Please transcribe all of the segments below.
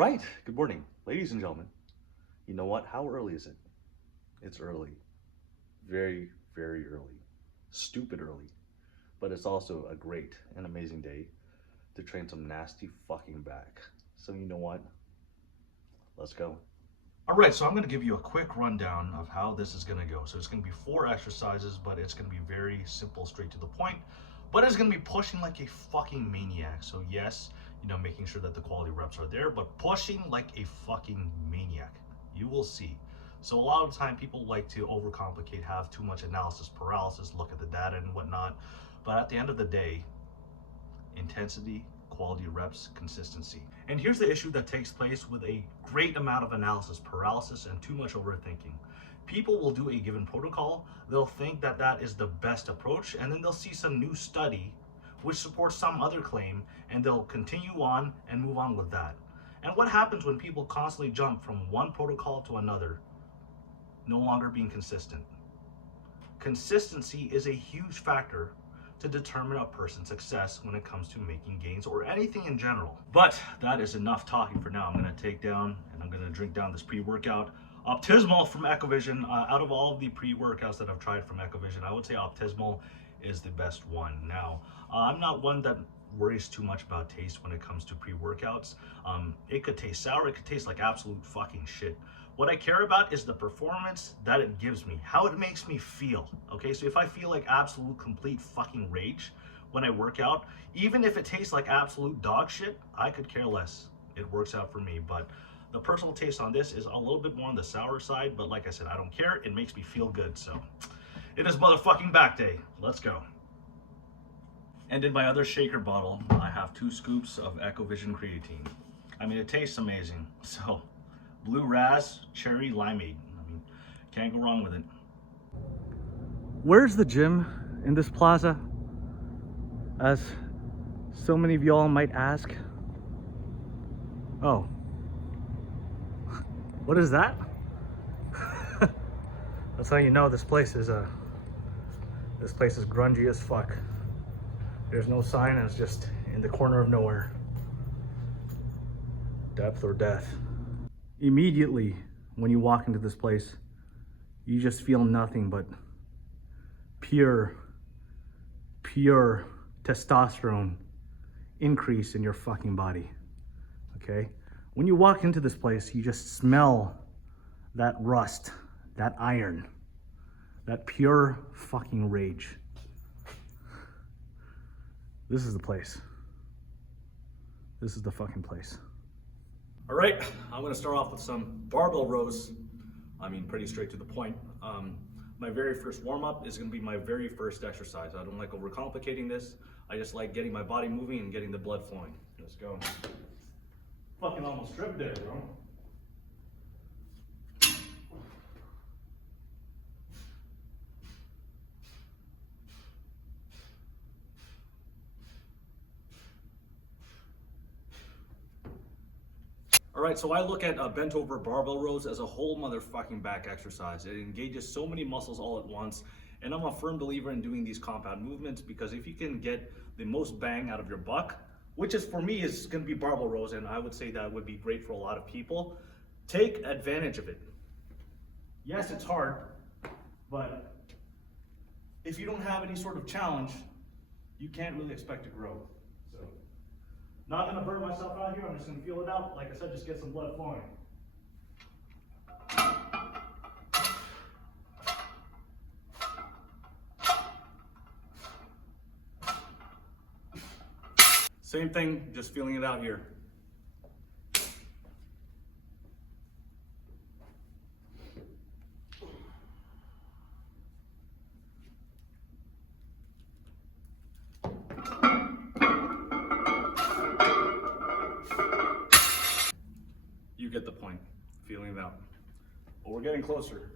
right, good morning, ladies and gentlemen. You know what? How early is it? It's early. Very, very early. Stupid early. But it's also a great and amazing day to train some nasty fucking back. So you know what? Let's go. All right, so I'm going to give you a quick rundown of how this is going to go. So it's going to be 4 exercises, but it's going to be very simple, straight to the point. But it's going to be pushing like a fucking maniac. So yes, making sure that the quality reps are there, but pushing like a fucking maniac. You will see. So a lot of the time people like to overcomplicate, have too much analysis paralysis, look at the data and whatnot. But at the end of the day, intensity, quality reps, consistency. And here's the issue that takes place with a great amount of analysis paralysis and too much overthinking. People will do a given protocol, they'll think that that is the best approach, and then they'll see some new study which supports some other claim, and they'll continue on and move on with that. And what happens when people constantly jump from one protocol to another, no longer being consistent? Consistency is a huge factor to determine a person's success when it comes to making gains or anything in general. But that is enough talking for now. I'm going to take down and I'm going to drink down this pre-workout. Optimal from Ecovision. Out of all of the pre-workouts that I've tried from Ecovision, I would say Optimal is the best one. Now, I'm not one that worries too much about taste when it comes to pre-workouts. It could taste sour, it could taste like absolute fucking shit. What I care about is the performance that it gives me, how it makes me feel. Okay, so if I feel like absolute complete fucking rage when I work out, even if it tastes like absolute dog shit, I could care less. It works out for me. But the personal taste on this is a little bit more on the sour side, but like I said, I don't care. It makes me feel good. So it is motherfucking back day. Let's go. And in my other shaker bottle, I have 2 scoops of Ecovision creatine. I mean, it tastes amazing. So blue ras, cherry limeade. I mean, can't go wrong with it. Where's the gym in this plaza? As so many of y'all might ask. Oh. What is that? That's how you know this place is grungy as fuck. There's no sign, and it's just in the corner of nowhere. Depth or death. Immediately when you walk into this place, you just feel nothing but pure testosterone increase in your fucking body. Okay? When you walk into this place, you just smell that rust, that iron, that pure fucking rage. This is the place. This is the fucking place. All right, I'm gonna start off with some barbell rows. I mean, pretty straight to the point. My very first warm up is gonna be my very first exercise. I don't like overcomplicating this. I just like getting my body moving and getting the blood flowing. Let's go. Fucking almost tripped there, bro. All right, so I look at bent over barbell rows as a whole motherfucking back exercise. It engages so many muscles all at once, and I'm a firm believer in doing these compound movements because if you can get the most bang out of your buck, which is for me is gonna be barbell rows, and I would say that would be great for a lot of people, take advantage of it. Yes, it's hard, but if you don't have any sort of challenge, you can't really expect to grow. Not gonna burn myself out here, I'm just gonna feel it out. Like I said, just get some blood flowing. Same thing, just feeling it out here. You get the point, feeling it out. But we're getting closer.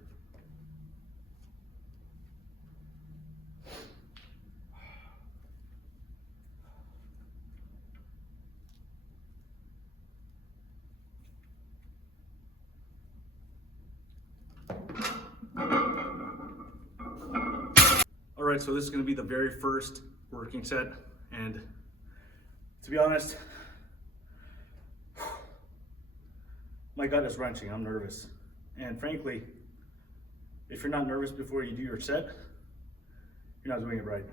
All right, so this is gonna be the very first working set, and to be honest, my gut is wrenching. I'm nervous. And frankly, if you're not nervous before you do your set, you're not doing it right.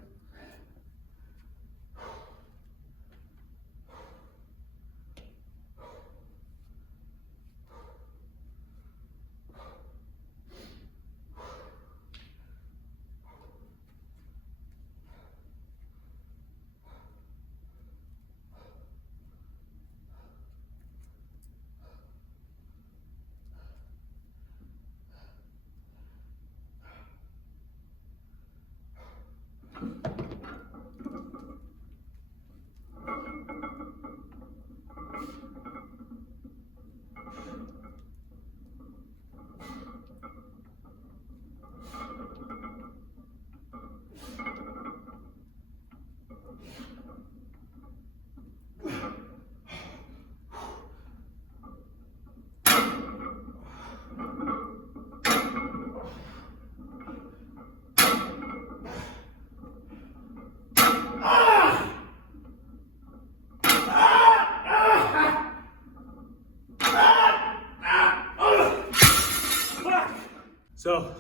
So,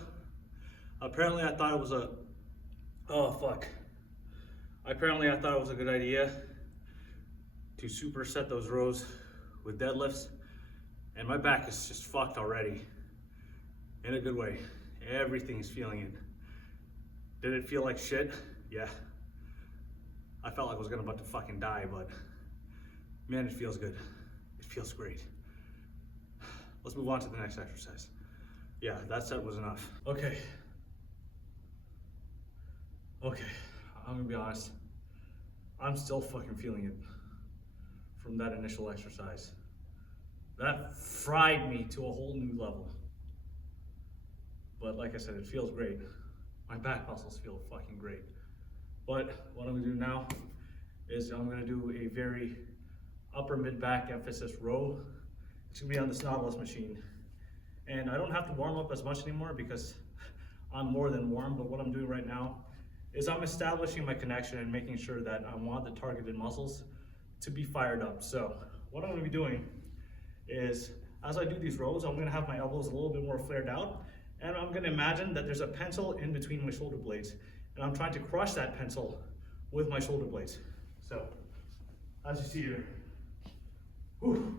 apparently I thought it was Apparently I thought it was a good idea to superset those rows with deadlifts, and my back is just fucked already, in a good way. Everything's feeling it. Did it feel like shit? Yeah. I felt like I was about to fucking die, but man, it feels good. It feels great. Let's move on to the next exercise. Yeah, that set was enough. Okay, I'm gonna be honest. I'm still fucking feeling it from that initial exercise. That fried me to a whole new level. But like I said, it feels great. My back muscles feel fucking great. But what I'm gonna do now is I'm gonna do a very upper mid-back emphasis row. It's gonna be on this Nautilus machine. And I don't have to warm up as much anymore because I'm more than warm, but what I'm doing right now is I'm establishing my connection and making sure that I want the targeted muscles to be fired up. So what I'm gonna be doing is, as I do these rows, I'm gonna have my elbows a little bit more flared out, and I'm gonna imagine that there's a pencil in between my shoulder blades, and I'm trying to crush that pencil with my shoulder blades. So, as you see here, whew.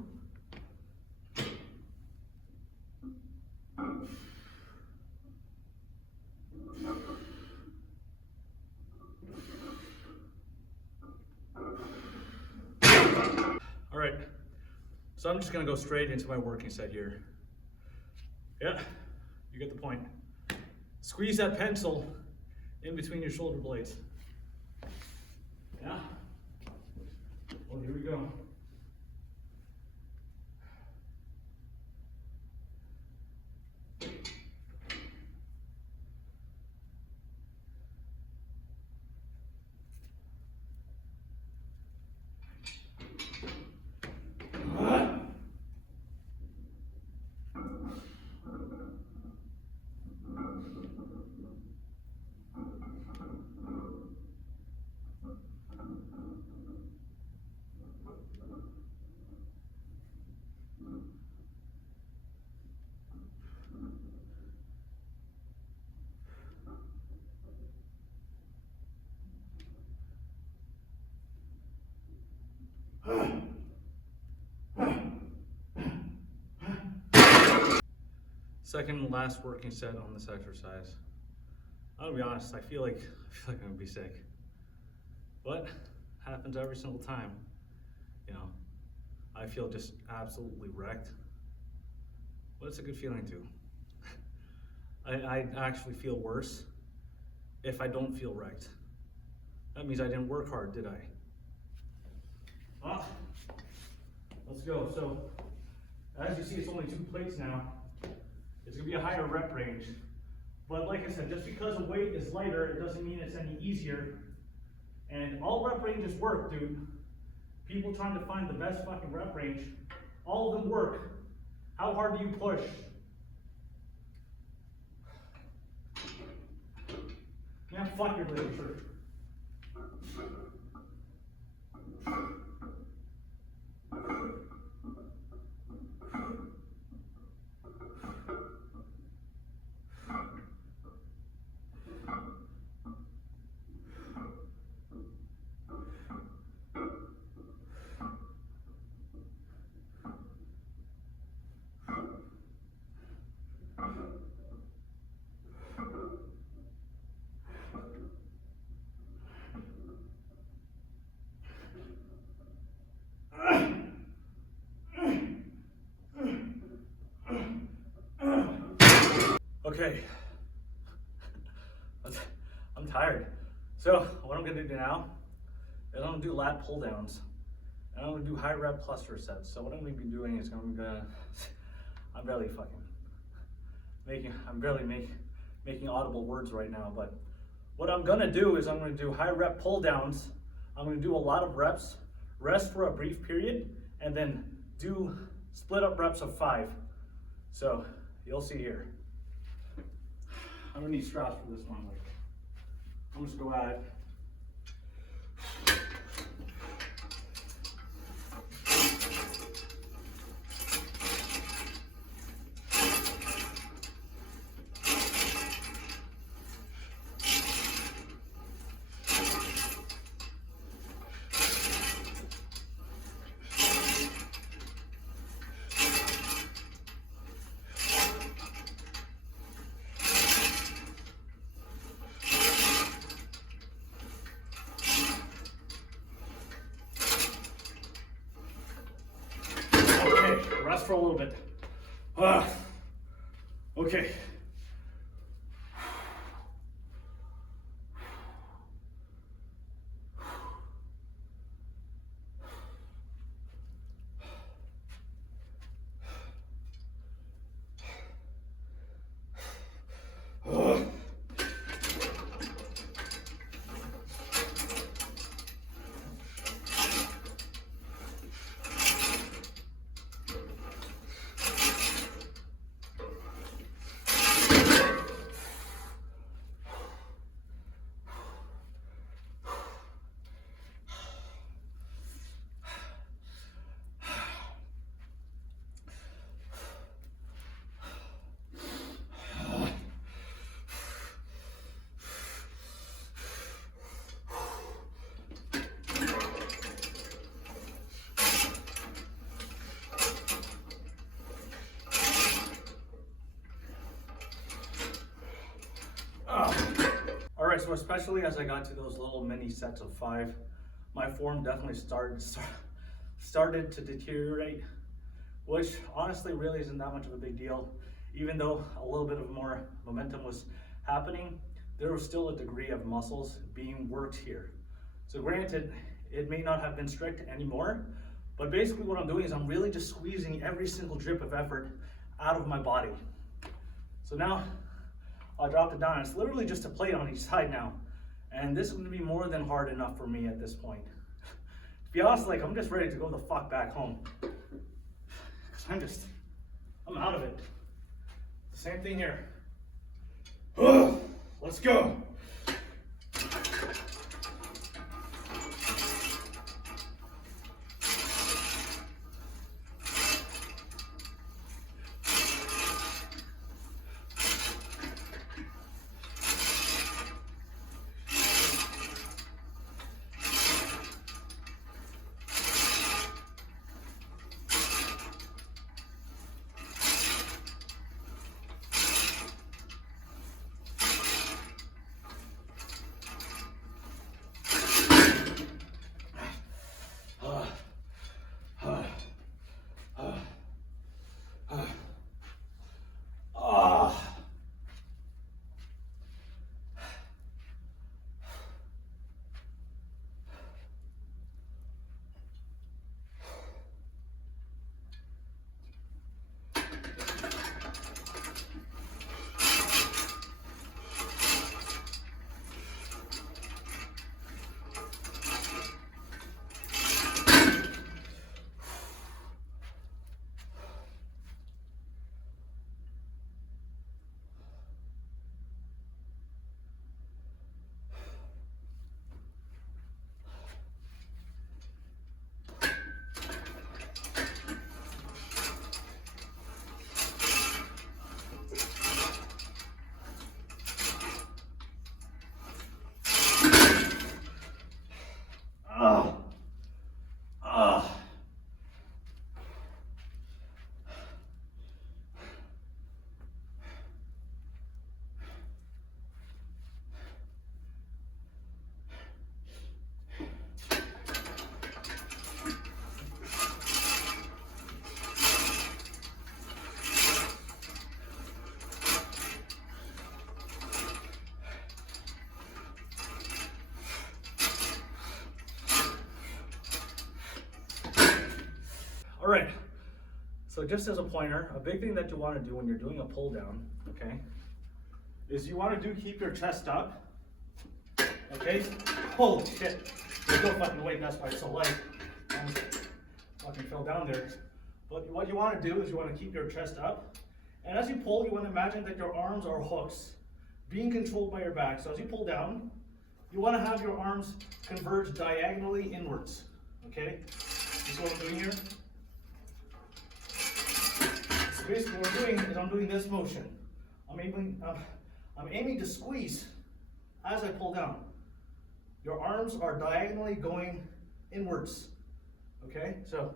All right, so I'm just gonna go straight into my working set here. Yeah, you get the point. Squeeze that pencil in between your shoulder blades. Yeah, well, here we go. Second and last working set on this exercise. I'll be honest, I feel like I'm gonna be sick. But happens every single time. You know, I feel just absolutely wrecked. But it's a good feeling too. I actually feel worse if I don't feel wrecked. That means I didn't work hard, did I? Well, let's go. So, as you see, it's only 2 plates now. It's gonna be a higher rep range. But like I said, just because the weight is lighter, it doesn't mean it's any easier. And all rep ranges work, dude. People trying to find the best fucking rep range, all of them work. How hard do you push? Man, fuck your literature. Okay. I'm tired. So what I'm gonna do now is I'm gonna do lat pull downs. And I'm gonna do high rep cluster sets. So what I'm gonna be doing is I'm barely making audible words right now, but what I'm gonna do is I'm gonna do high rep pull downs. I'm gonna do a lot of reps, rest for a brief period, and then do split up reps of 5. So you'll see here. I'm gonna need straps for this one. I'm just gonna go at it. Rest for a little bit. Okay. All right, so especially as I got to those little mini sets of 5, my form definitely started to deteriorate, which honestly really isn't that much of a big deal. Even though a little bit of more momentum was happening, there was still a degree of muscles being worked here. So granted, it may not have been strict anymore, but basically what I'm doing is I'm really just squeezing every single drip of effort out of my body. So now I'll drop it down. It's literally just a plate on each side now. And this is gonna be more than hard enough for me at this point. To be honest, like, I'm just ready to go the fuck back home. Cause I'm out of it. The same thing here. Let's go. All right. So just as a pointer, a big thing that you want to do when you're doing a pull down, okay, is you want to keep your chest up. Okay. Holy shit. There's no fucking weight. That's why it's so light. Fucking fell down there. But what you want to do is you want to keep your chest up. And as you pull, you want to imagine that your arms are hooks being controlled by your back. So as you pull down, you want to have your arms converge diagonally inwards. Okay? This is what I'm doing here. So basically what I'm doing is I'm doing this motion. I'm aiming to squeeze as I pull down. Your arms are diagonally going inwards. Okay? So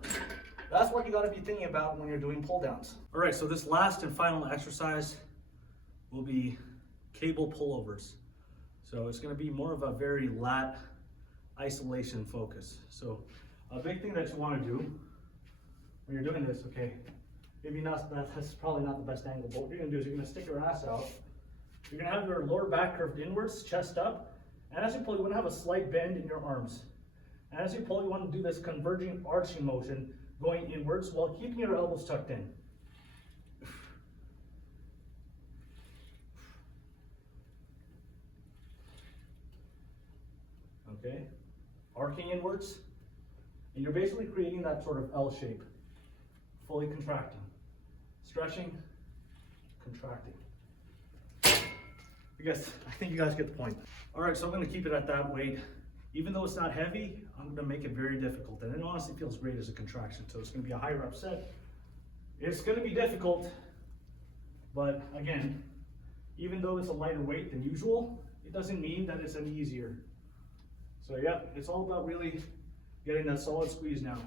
that's what you got to be thinking about when you're doing pull downs. All right, so this last and final exercise will be cable pullovers. So it's going to be more of a very lat isolation focus. So a big thing that you want to do when you're doing this, okay, maybe not, that's probably not the best angle, but what you're going to do is you're going to stick your ass out. You're going to have your lower back curved inwards, chest up, and as you pull, you want to have a slight bend in your arms. And as you pull, you want to do this converging arching motion going inwards while keeping your elbows tucked in. Okay, arcing inwards, and you're basically creating that sort of L shape, fully contracting, stretching, contracting. I think you guys get the point. All right, so I'm going to keep it at that weight. Even though it's not heavy, I'm going to make it very difficult, and it honestly feels great as a contraction. So it's going to be a high rep set. It's going to be difficult, but again, even though it's a lighter weight than usual, it doesn't mean that it's any easier. So yeah, it's all about really getting that solid squeeze now.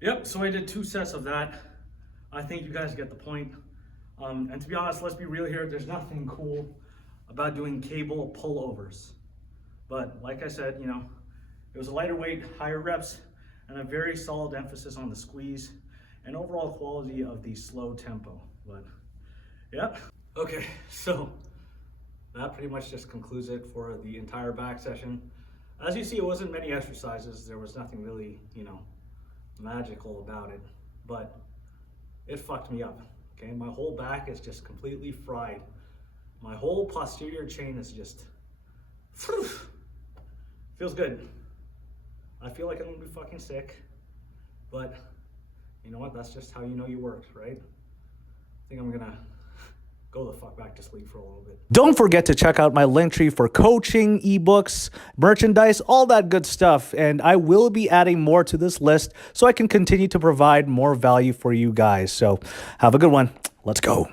Yep, so I did 2 sets of that. I think you guys get the point. And to be honest, let's be real here, there's nothing cool about doing cable pullovers. But like I said, you know, it was a lighter weight, higher reps, and a very solid emphasis on the squeeze and overall quality of the slow tempo. But yeah, okay, so that pretty much just concludes it for the entire back session. As you see, it wasn't many exercises. There was nothing really, you know, magical about it, but it fucked me up. Okay, my whole back is just completely fried. My whole posterior chain is just feels good. I feel like I'm gonna be fucking sick, but you know what? That's just how you know you worked, right? I think I'm gonna go the fuck back to sleep for a little bit. Don't forget to check out my link tree for coaching, ebooks, merchandise, all that good stuff. And I will be adding more to this list so I can continue to provide more value for you guys. So have a good one. Let's go.